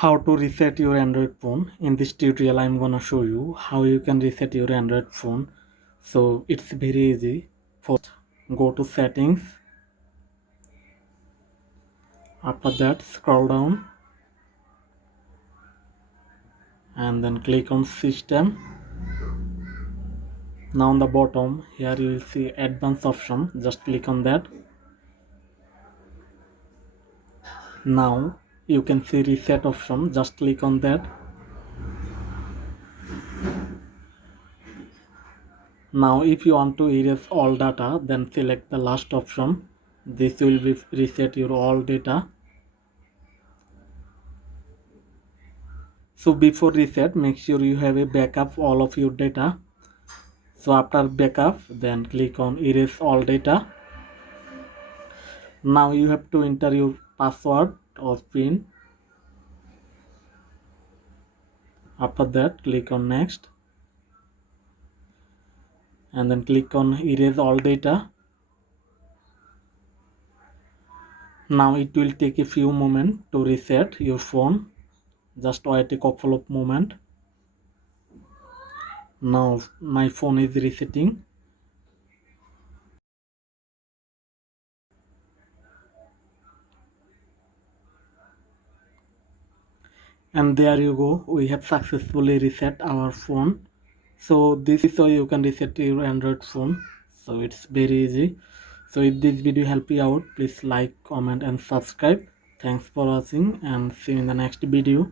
How to reset your Android phone. In this tutorial I'm gonna show you how you can reset your Android phone. So it's very easy. First, go to settings. After that, scroll down and then click on system. Now on the bottom here you will see advanced option. Just click on that. Now you can see reset option. Just click on that. Now if you want to erase all data, then select the last option. This will be reset your all data. So before reset, make sure you have a backup of all of your data. So after backup, then click on erase all data. Now you have to enter your password or PIN. After that, click on next and then click on erase all data. Now it will take a few moments to reset your phone. Just wait a couple of moments. Now my phone is resetting. And there you go, we have successfully reset our phone. So this is how you can reset your Android phone. So it's very easy. So if this video helped you out, please like, comment and subscribe. Thanks for watching and see you in the next video.